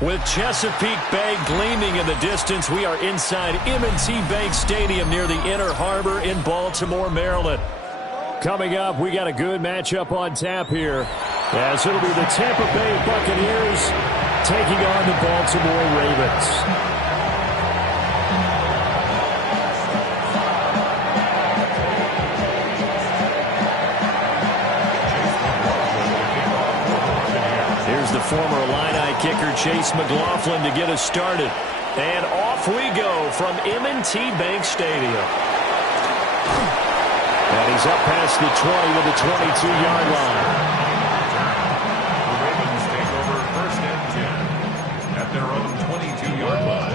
With Chesapeake Bay gleaming in the distance, we are inside M&T Bank Stadium near the Inner Harbor in Baltimore, Maryland. Coming up, we got a good matchup on tap here, as it'll be the Tampa Bay Buccaneers taking on the Baltimore Ravens. The former Illini kicker Chase McLaughlin to get us started. And off we go from M&T Bank Stadium. And he's up past the 20 with the 22-yard line. The Ravens take over first and 10 at their own 22-yard line.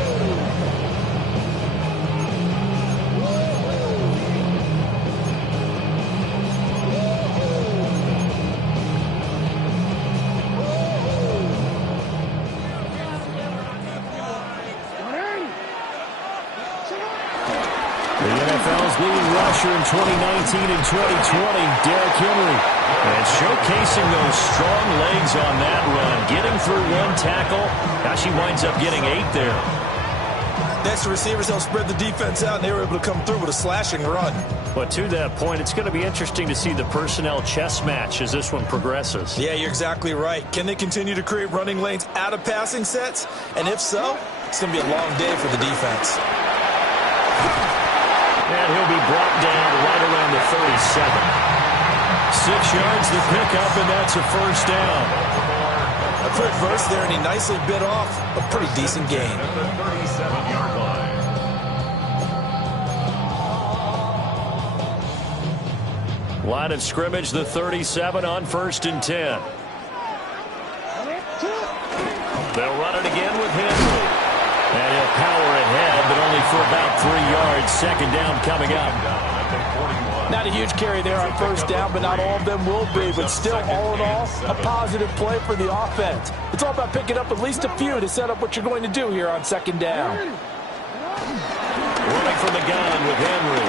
Leading rusher in 2019 and 2020, Derrick Henry. And showcasing those strong legs on that run. Getting through one tackle. Now she winds up getting 8 there. Next, the receivers helped spread the defense out, and they were able to come through with a slashing run. But to that point, it's going to be interesting to see the personnel chess match as this one progresses. Yeah, you're exactly right. Can they continue to create running lanes out of passing sets? And if so, it's going to be a long day for the defense. And he'll be brought down right around the 37. 6 yards the pickup, and that's a first down. A quick burst there, and he nicely bit off a pretty decent gain. At the 37-yard line. Line of scrimmage, the 37 on first and 10. They'll run it again with Henry. And he'll power ahead, but only for about 3 yards. Second down coming up. Not a huge carry there on first down, but not all of them will be. But still, all in all, a positive play for the offense. It's all about picking up at least a few to set up what you're going to do here on second down. Running from the gun with Henry.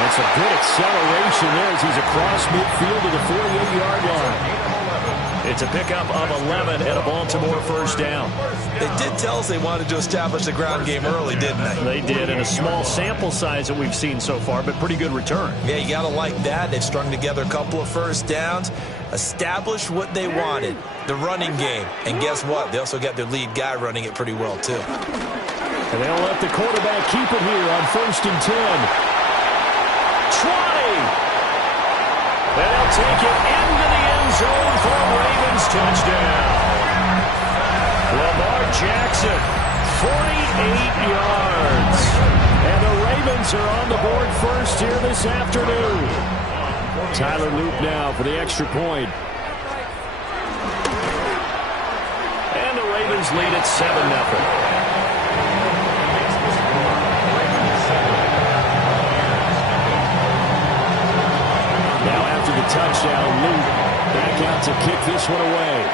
That's a good acceleration there as he's across midfield to the 48-yard line. It's a pickup of 11 and a Baltimore first down. They did tell us they wanted to establish the ground game early, didn't they? They did, in a small sample size that we've seen so far, but pretty good return. Yeah, you got to like that. They've strung together a couple of first downs, established what they wanted, the running game. And guess what? They also got their lead guy running it pretty well, too. And they'll let the quarterback keep it here on first and 10. 20! And they'll take it into the end zone for a Ravens touchdown. Lamar Jackson, 48 yards. And the Ravens are on the board first here this afternoon. Tyler Loop now for the extra point. And the Ravens lead at 7-0. The touchdown, Luke back out to kick this one away.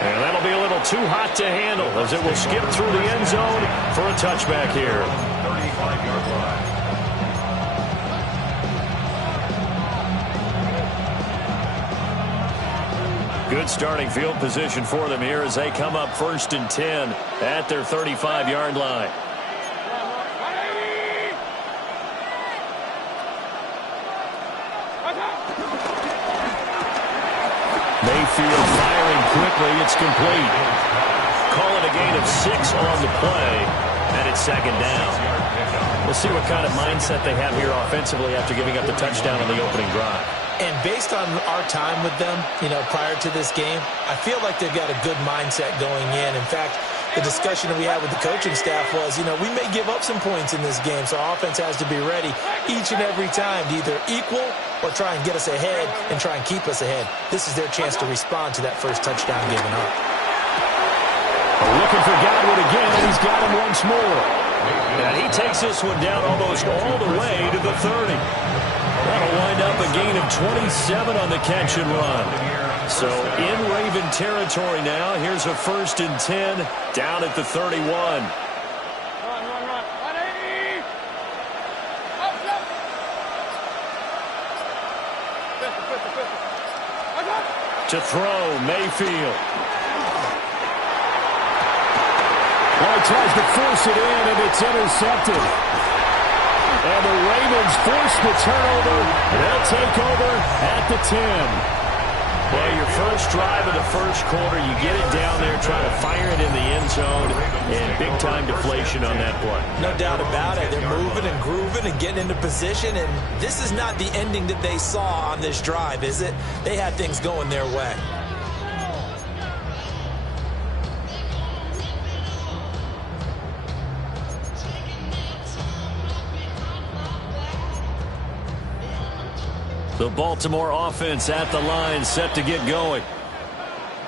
And that'll be a little too hot to handle as it will skip through the end zone for a touchback here. 35-yard line. Good starting field position for them here as they come up first and 10 at their 35-yard line. Mayfield firing quickly. It's complete. Call it a gain of 6 on the play, and it's second down. We'll see what kind of mindset they have here offensively after giving up the touchdown on the opening drive. And based on our time with them, prior to this game, I feel like they've got a good mindset going in. In fact, the discussion that we had with the coaching staff was, we may give up some points in this game, so our offense has to be ready each and every time to either equal or try and get us ahead and try and keep us ahead. This is their chance to respond to that first touchdown given up. Looking for Godwin again, and he's got him once more. And he takes this one down almost all the way to the 30. That'll wind up a gain of 27 on the catch and run. So in Raven territory now, here's a first and 10 down at the 31. To throw, Mayfield. Well, he tries to force it in, and it's intercepted. And the Ravens force the turnover. They'll take over at the 10. Well, your first drive of the first quarter, you get it down there, try to fire it in the end zone, and big-time deflation on that play. No doubt about it. They're moving and grooving and getting into position, and this is not the ending that they saw on this drive, is it? They had things going their way. The Baltimore offense at the line, set to get going.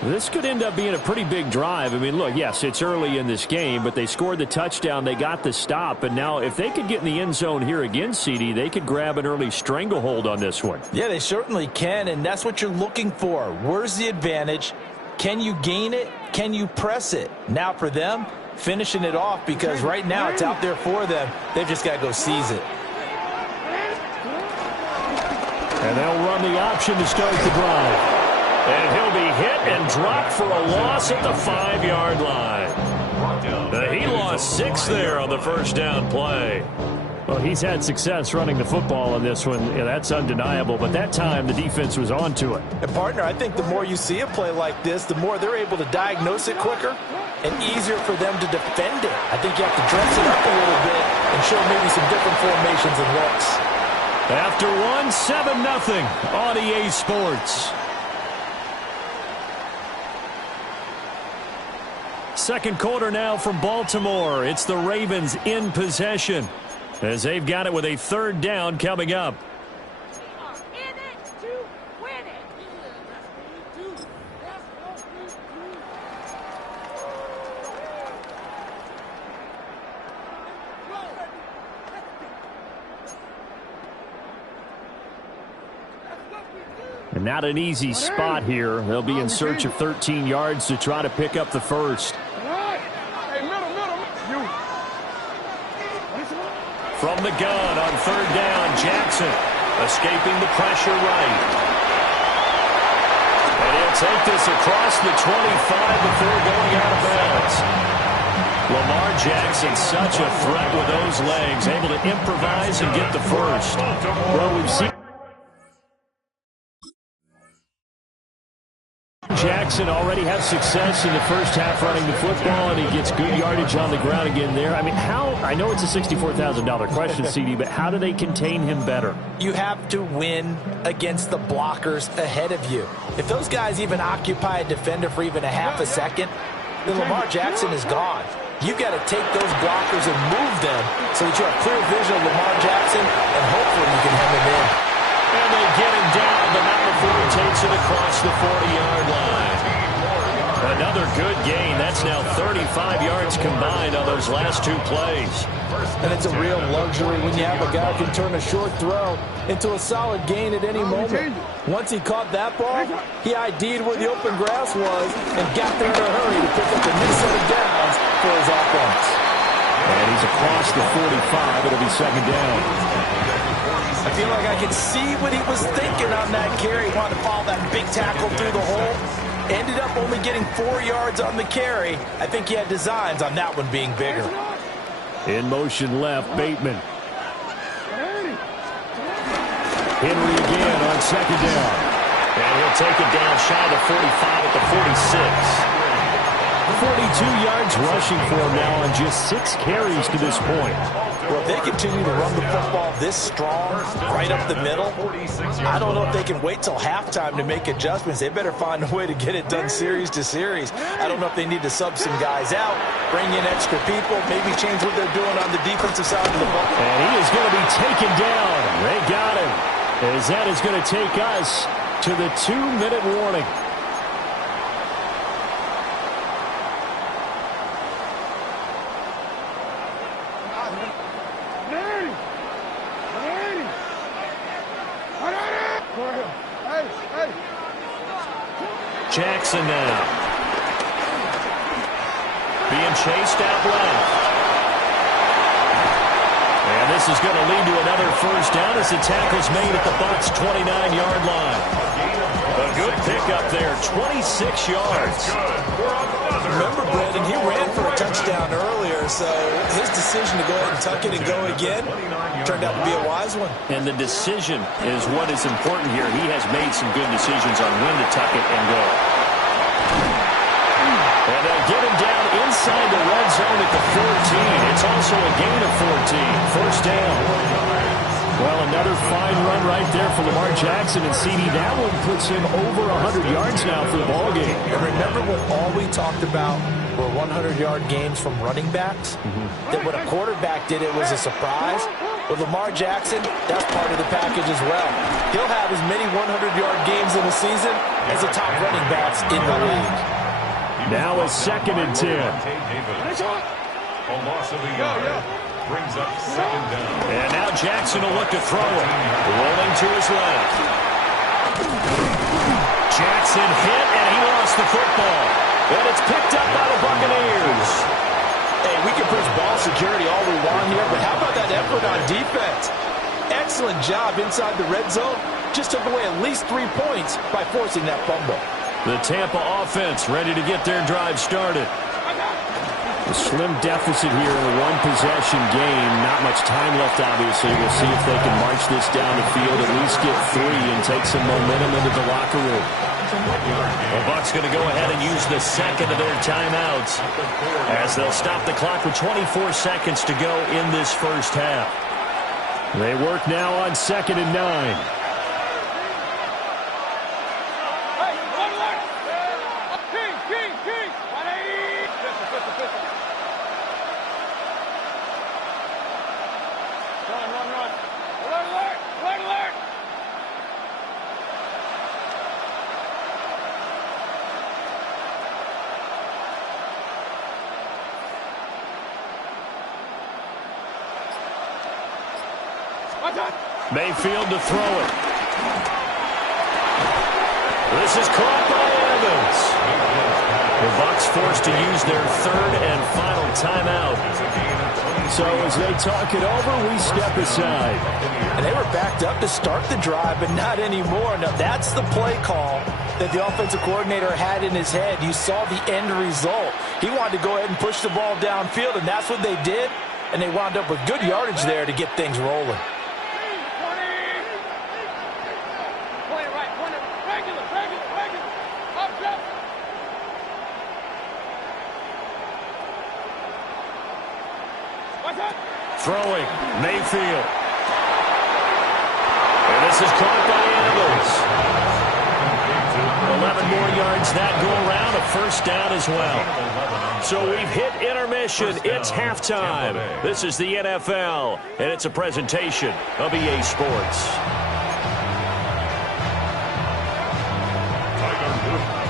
This could end up being a pretty big drive. I mean, look, yes, it's early in this game, but they scored the touchdown, they got the stop, and now if they could get in the end zone here again, CD, they could grab an early stranglehold on this one. Yeah, they certainly can, and that's what you're looking for. Where's the advantage? Can you gain it? Can you press it? Now for them, finishing it off, because right now it's out there for them. They've just got to go seize it. And they'll run the option to start the drive. And he'll be hit and dropped for a loss at the 5-yard line. He lost 6 there on the first down play. Well, he's had success running the football on this one. Yeah, that's undeniable. But that time, the defense was on to it. And, partner, I think the more you see a play like this, the more they're able to diagnose it quicker and easier for them to defend it. I think you have to dress it up a little bit and show maybe some different formations and looks. After 7-0 on EA Sports. Second quarter now from Baltimore. It's the Ravens in possession as they've got it with a 3rd down coming up. And not an easy spot here. They'll be in search of 13 yards to try to pick up the first. From the gun on 3rd down, Jackson escaping the pressure right. And he'll take this across the 25 before going out of bounds. Lamar Jackson, such a threat with those legs, able to improvise and get the first. Well, we've seen Jackson already has success in the first half running the football, and he gets good yardage on the ground again there. I mean, I know it's a $64,000 question, CD, but how do they contain him better? You have to win against the blockers ahead of you. If those guys even occupy a defender for even a half a second, then Lamar Jackson is gone. You've got to take those blockers and move them so that you have clear vision of Lamar Jackson, and hopefully you can hem him in. And they get him down, but not before he takes it across the 40-yard line. Another good gain. That's now 35 yards combined on those last 2 plays. And it's a real luxury when you have a guy who can turn a short throw into a solid gain at any moment. Once he caught that ball, he ID'd where the open grass was and got there in a hurry to pick up the new set of downs for his offense. And he's across the 45. It'll be 2nd down. I feel like I could see what he was thinking on that carry. He wanted to follow that big tackle through the hole. Ended up only getting 4 yards on the carry. I think he had designs on that one being bigger. In motion left, Bateman. Henry again on 2nd down. And he'll take it down shy of the 45 at the 46. 42 yards rushing for him now on just 6 carries to this point. Well, if they continue to run the football this strong, right up the middle, I don't know if they can wait till halftime to make adjustments. They better find a way to get it done series to series. I don't know if they need to sub some guys out, bring in extra people, maybe change what they're doing on the defensive side of the ball. And he is going to be taken down. They got him. As that is going to take us to the 2-minute warning. Jackson now. Being chased out left. And this is going to lead to another first down as the tackle's made at the Bucs' 29-yard line. A good pickup there, 26 yards. Remember, Brandon, he ran for a touchdown earlier, so his decision to go ahead and tuck it and go again turned out to be a wise one. And the decision is what is important here. He has made some good decisions on when to tuck it and go. And they'll get him down inside the red zone at the 14. It's also a gain of 14. First down. Well, another fine run right there for Lamar Jackson and CD. That one puts him over 100 yards now for the ballgame. And remember when all we talked about were 100-yard games from running backs? That when a quarterback did it was a surprise? With Lamar Jackson, that's part of the package as well. He'll have as many 100-yard games in a season as the top running backs in the league. Now a 2nd and 10. A loss of a yard. Brings up 2nd down. And now Jackson will look to throw it. Rolling to his left. Jackson hit, and he lost the football. And it's picked up by the Buccaneers. Hey, we can push ball security all we want here, but how about that effort on defense? Excellent job inside the red zone. Just took away at least 3 points by forcing that fumble. The Tampa offense ready to get their drive started. A slim deficit here in a one-possession game. Not much time left, obviously. We'll see if they can march this down the field, at least get 3 and take some momentum into the locker room. The Bucs going to go ahead and use the second of their timeouts as they'll stop the clock with 24 seconds to go in this first half. They work now on 2nd and 9. Mayfield to throw it. This is caught by Evans. The Bucs forced to use their 3rd and final timeout. So as they talk it over, we step aside. And they were backed up to start the drive, but not anymore. Now that's the play call that the offensive coordinator had in his head. You saw the end result. He wanted to go ahead and push the ball downfield, and that's what they did. And they wound up with good yardage there to get things rolling. Throwing, Mayfield. And this is caught by Evans. 11 more yards that go around, a first down as well. So we've hit intermission. It's halftime. This is the NFL, and it's a presentation of EA Sports.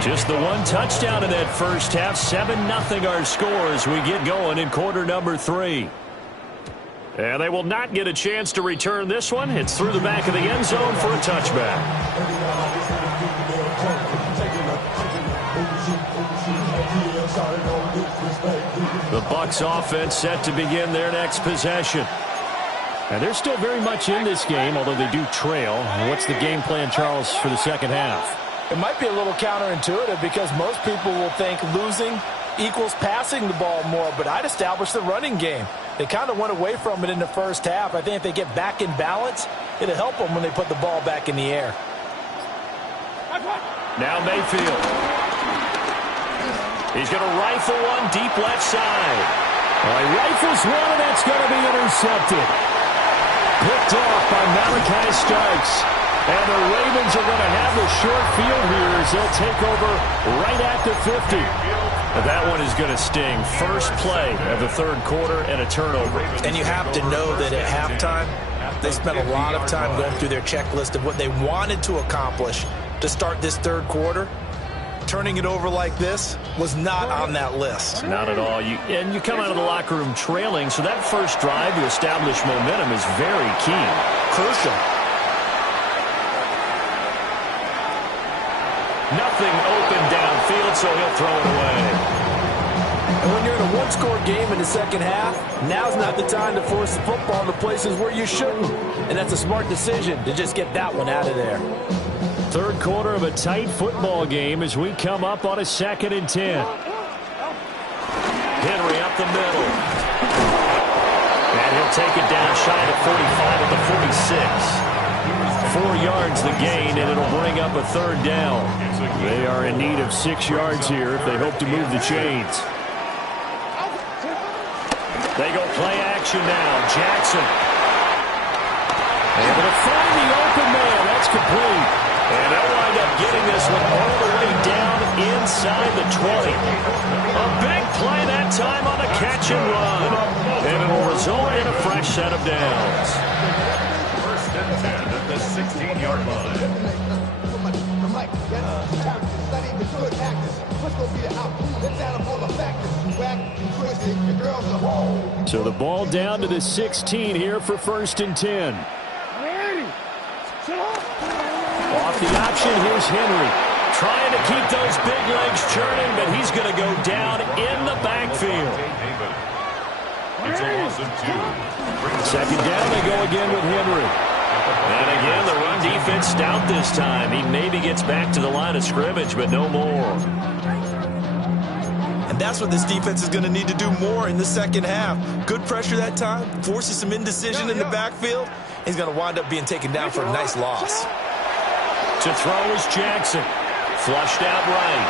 Just the one touchdown in that first half. 7-0 our score as we get going in quarter number 3. And they will not get a chance to return this one. It's through the back of the end zone for a touchback. The Bucs offense set to begin their next possession. And they're still very much in this game, although they do trail. What's the game plan, Charles, for the second half? It might be a little counterintuitive because most people will think losing equals passing the ball more, but I'd establish the running game. They kind of went away from it in the first half. I think if they get back in balance, it'll help them when they put the ball back in the air. Now Mayfield. He's going to rifle one deep left side. Well, he rifles one, and that's going to be intercepted. Picked off by Malachi Starks. And the Ravens are going to have the short field here as they'll take over right at the 50. That one is going to sting. First play of the 3rd quarter and a turnover. And you have to know that at halftime, they spent a lot of time going through their checklist of what they wanted to accomplish to start this 3rd quarter. Turning it over like this was not on that list. Not at all. And you come out of the locker room trailing, so that first drive to establish momentum is very key. Crucial. Nothing open downfield, so he'll throw it away. And when you're in a one-score game in the second half, now's not the time to force the football to places where you shouldn't. And that's a smart decision to just get that one out of there. Third quarter of a tight football game as we come up on a 2nd and 10. Henry up the middle. And he'll take it down shy of 45 at the 46. 4 yards the gain, and it'll bring up a 3rd down. They are in need of 6 yards here if they hope to move the chains. They go play action now. Jackson. Able to find the open man. That's complete. And they'll wind up getting this one all the way down inside the 20. A big play that time on a catch and run. And it will result in a fresh set of downs. 1st and 10 at the 16-yard line. So the ball down to the 16 here for 1st and 10. Off the option, here's Henry. Trying to keep those big legs churning, but he's going to go down in the backfield. It's a loss of 2. 2nd down, they go again with Henry. And again, the run defense stout this time. He maybe gets back to the line of scrimmage, but no more. And that's what this defense is going to need to do more in the 2nd half. Good pressure that time, forces some indecision in the backfield. He's going to wind up being taken down for a nice loss. To throw is Jackson. Flushed out right.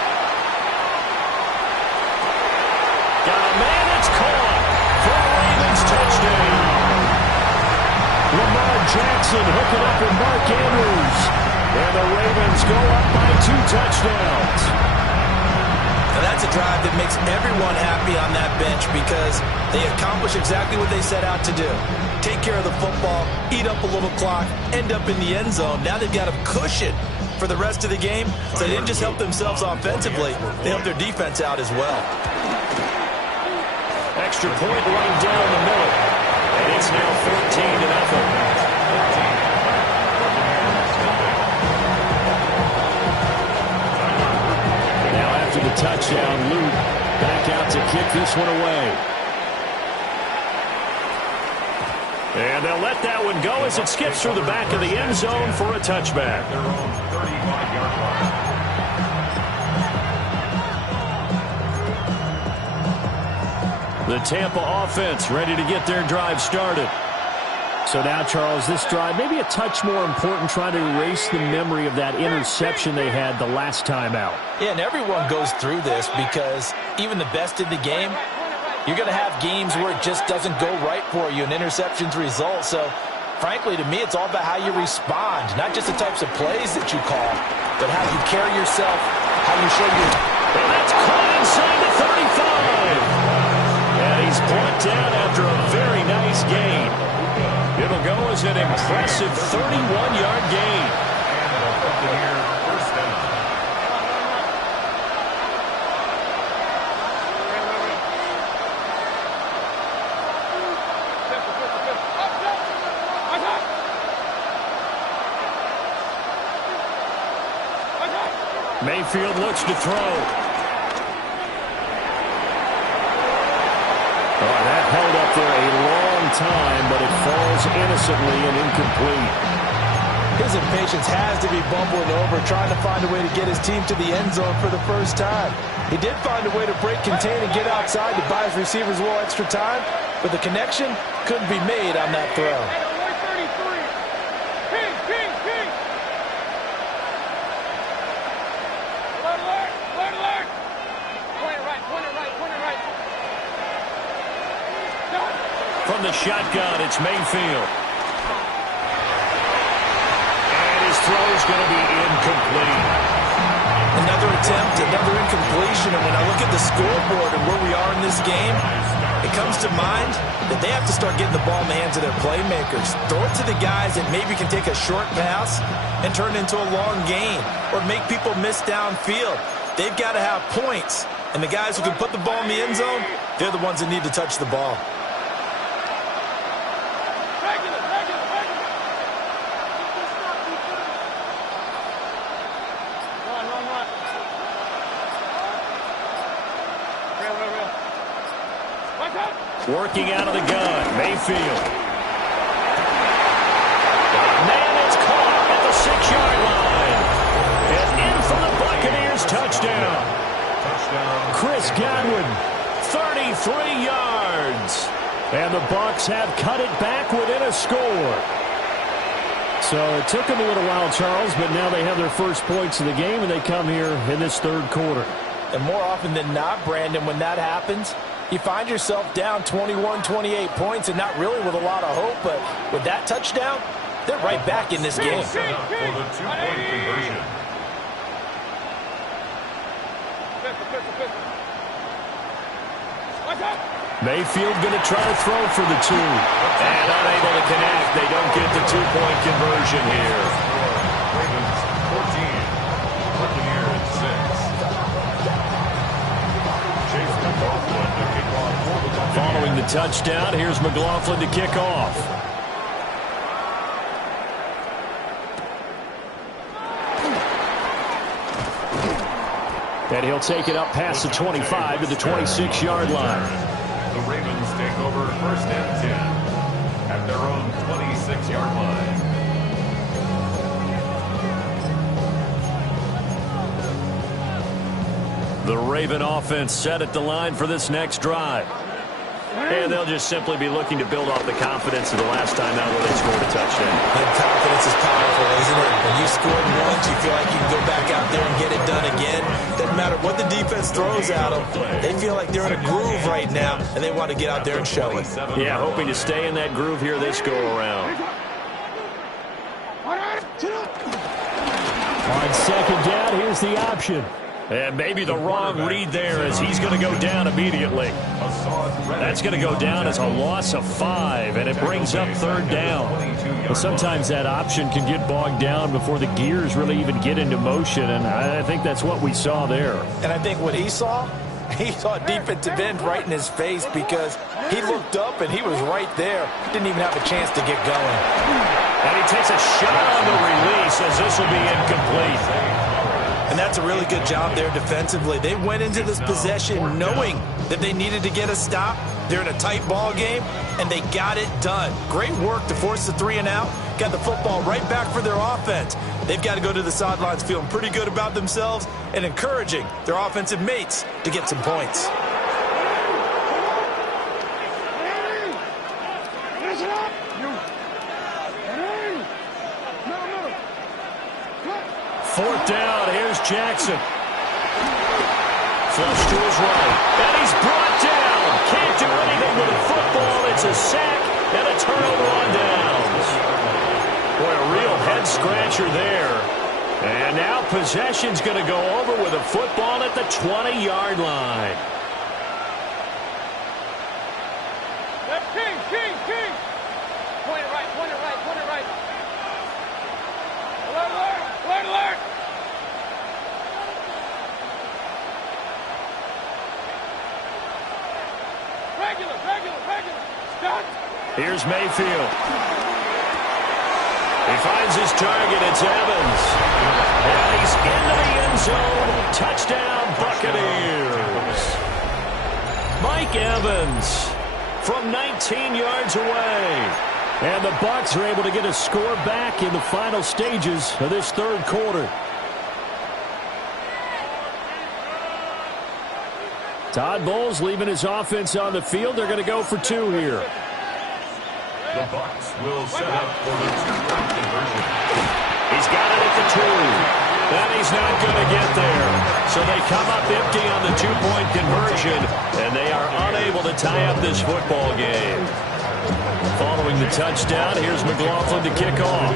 Got a man that's caught for a Ravens touchdown. Lamar Jackson hooking up with Mark Andrews. And the Ravens go up by 2 touchdowns. Now that's a drive that makes everyone happy on that bench because they accomplish exactly what they set out to do. Take care of the football, eat up a little clock, end up in the end zone. Now they've got a cushion for the rest of the game. So they didn't just help themselves offensively, they helped their defense out as well. Extra point right down the middle. And it's now 14-0. After the touchdown, Luke back out to kick this one away. And they'll let that one go as it skips through the back of the end zone for a touchback. Their own 35-yard line. The Tampa offense ready to get their drive started. So now, Charles, this drive maybe a touch more important, trying to erase the memory of that interception they had the last time out. Yeah, and everyone goes through this because even the best in the game, you're going to have games where it just doesn't go right for you and interceptions result. So, frankly, to me, it's all about how you respond, not just the types of plays that you call, but how you carry yourself, how you show your... And that's caught inside the 35. And he's brought down after a very nice gain. It'll go as an impressive 31-yard gain. And it'll put them here 1st down. Mayfield looks to throw. Oh, that held up there a long time, but it falls innocently and incomplete. His impatience has to be bubbling over, trying to find a way to get his team to the end zone for the first time. He did find a way to break contain and get outside to buy his receivers a little extra time, but the connection couldn't be made on that throw. From the shotgun, it's Mayfield. And his throw's going to be incomplete. Another attempt, another incompletion, and when I look at the scoreboard and where we are in this game, it comes to mind that they have to start getting the ball in the hands of their playmakers. Throw it to the guys that maybe can take a short pass and turn it into a long gain or make people miss downfield. They've got to have points, and the guys who can put the ball in the end zone, they're the ones that need to touch the ball. Working out of the gun, Mayfield. Man, it's caught at the 6-yard line. touchdown. Chris Godwin, 33 yards. And the Bucs have cut it back within a score. So it took them a little while, Charles, but now they have their first points of the game, and they come here in this third quarter. And more often than not, Brandon, when that happens, you find yourself down 21, 28 points, and not really with a lot of hope, but with that touchdown, they're right back in this game. For the two-point conversion. Mayfield going to try to throw for the two. And unable to connect. They don't get the two-point conversion here. Ravens 14. Buccaneers 6. Chase McLaughlin to kick off for the Buccaneers. Following the touchdown, here's McLaughlin to kick off. And he'll take it up past the 25 to the 26-yard line. The Ravens take over first and 10 at their own 26-yard line. The Raven offense set at the line for this next drive. And they'll just simply be looking to build off the confidence of the last time out where they scored a touchdown. And confidence is powerful, isn't it? When you scored once, you feel like you can go back out there and get it done again. Doesn't matter what the defense throws at them. They feel like they're in a groove right now, and they want to get out there and show it. Yeah, hoping to stay in that groove here this go-around. On second down, here's the option. And maybe the wrong read there as he's going to go down immediately. That's going to go down as a loss of 5, and it brings up third down. Well, sometimes that option can get bogged down before the gears really even get into motion, and I think that's what we saw there. And I think what he saw a defensive end right in his face because he looked up and he was right there. Didn't even have a chance to get going. And he takes a shot on the release as this will be incomplete. And that's a really good job there defensively. They went into this possession knowing that they needed to get a stop. They're in a tight ball game, and they got it done. Great work to force the 3 and out. Got the football right back for their offense. They've got to go to the sidelines feeling pretty good about themselves and encouraging their offensive mates to get some points. Fourth down, here's Jackson. Flush to his right, and he's brought down. Can't do anything with the football. It's a sack and a turnover on downs. Boy, a real head-scratcher there. And now possession's going to go over with a football at the 20-yard line. King. Point it right. Alert. Regular. Stop. Here's Mayfield. He finds his target. It's Evans. And he's into the end zone. Touchdown, Buccaneers. Mike Evans from 19 yards away. And the Bucs are able to get a score back in the final stages of this third quarter. Todd Bowles leaving his offense on the field. They're going to go for 2 here. The Bucs will set up for the two-point conversion. He's got it at the 2. And he's not going to get there. So they come up empty on the two-point conversion, and they are unable to tie up this football game. Following the touchdown, here's McLaughlin to kick off.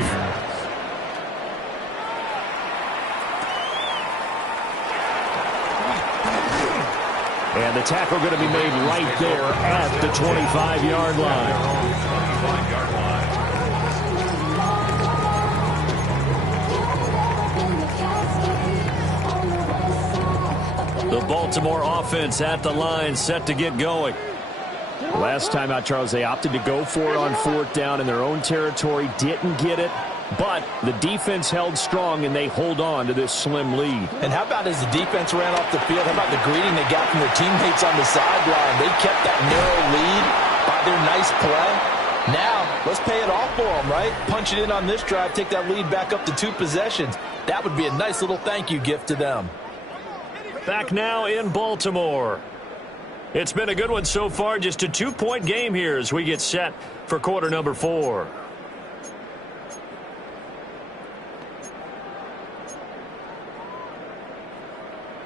And the tackle going to be made right there at the 25-yard line. The Baltimore offense at the line, set to get going. Last time out, Charles, they opted to go for it on fourth down in their own territory. Didn't get it, but the defense held strong, and they hold on to this slim lead. And how about as the defense ran off the field, how about the greeting they got from their teammates on the sideline? They kept that narrow lead by their nice play. Now, let's pay it off for them, right? Punch it in on this drive, take that lead back up to 2 possessions. That would be a nice little thank you gift to them. Back now in Baltimore. It's been a good one so far. Just a 2-point game here as we get set for quarter number 4.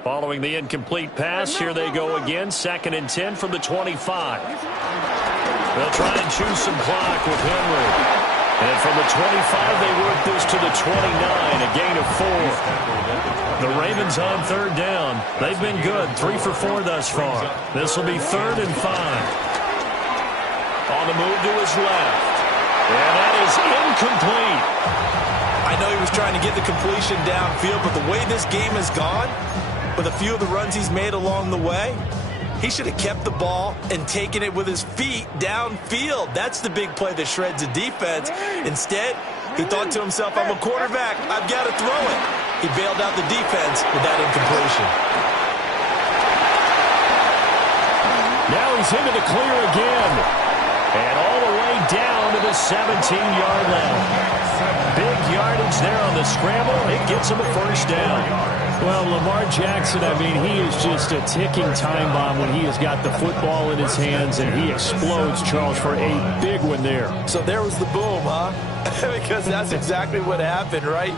Following the incomplete pass, here they go again. 2nd and 10 from the 25. They'll try and choose some clock with Henry. And from the 25, they work this to the 29, a gain of 4. The Ravens on 3rd down. They've been good, 3 for 4 thus far. This will be 3rd and 5. On the move to his left. And that is incomplete. I know he was trying to get the completion downfield, but the way this game has gone, with a few of the runs he's made along the way, he should have kept the ball and taken it with his feet downfield. That's the big play that shreds the defense. Instead, he thought to himself, I'm a quarterback. I've got to throw it. He bailed out the defense with that incompletion. Now he's into the clear again. And all the way down to the 17-yard line. Big yardage there on the scramble. It gets him a 1st down. Well, Lamar Jackson, I mean, he is just a ticking time bomb when he has got the football in his hands, and he explodes, Charles, for a big one there. So there was the boom, huh? Because that's exactly what happened, right?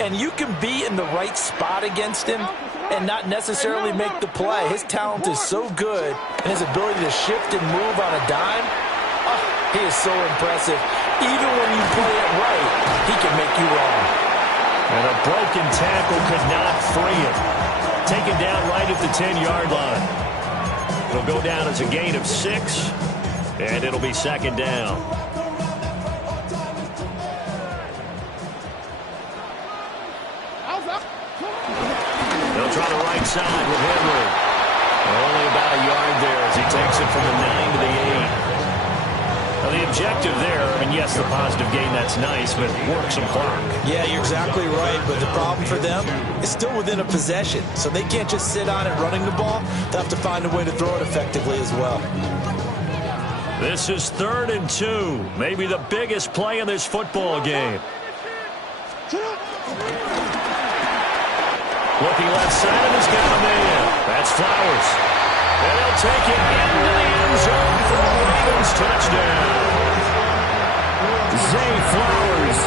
And you can be in the right spot against him and not necessarily make the play. His talent is so good, and his ability to shift and move on a dime, he is so impressive. Even when you play it right, he can make you wrong. And a broken tackle could not free him. Taken down right at the 10-yard line. It'll go down as a gain of 6, and it'll be 2nd down. They'll try the right side with Henry. Only about a yard there as he takes it from the 9 to the 8. Now the objective there, I mean, yes, the positive gain, that's nice, but work some clock. Yeah, you're exactly right, but the problem for them is still within a possession, so they can't just sit on it running the ball. They'll have to find a way to throw it effectively as well. This is 3rd and 2, maybe the biggest play in this football game. Looking left side, and he's got a man. That's Flowers. And they'll take it into the end zone for a Ravens touchdown. Zay Flowers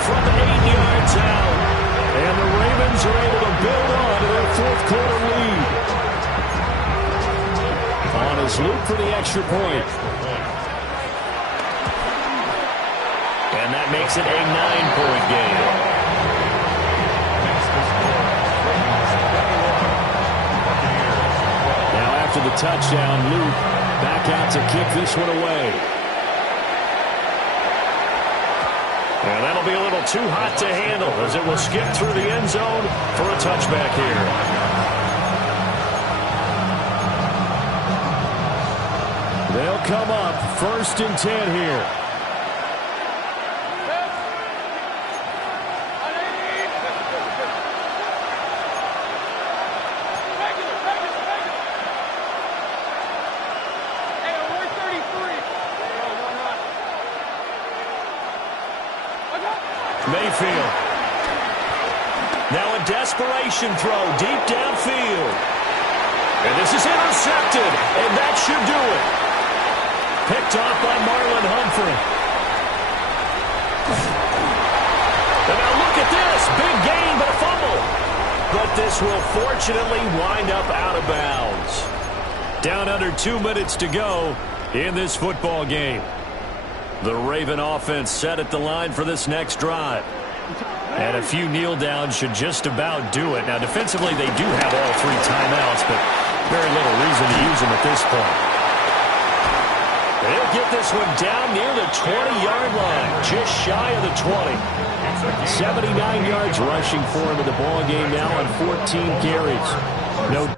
from 8 yards out. And the Ravens are able to build on to their 4th quarter lead. On his loop for the extra point. And that makes it a 9-point game. After the touchdown, Luke back out to kick this one away. And that'll be a little too hot to handle as it will skip through the end zone for a touchback here. They'll come up 1st and 10 here. Mayfield. Now a desperation throw deep downfield. And this is intercepted, and that should do it. Picked off by Marlon Humphrey. And now look at this. Big gain, but a fumble. But this will fortunately wind up out of bounds. Down under 2 minutes to go in this football game. The Raven offense set at the line for this next drive. And a few kneel downs should just about do it. Now, defensively, they do have all 3 timeouts, but very little reason to use them at this point. They'll get this one down near the 20-yard line, just shy of the 20. 79 yards rushing for him in the ball game now on 14 carries. No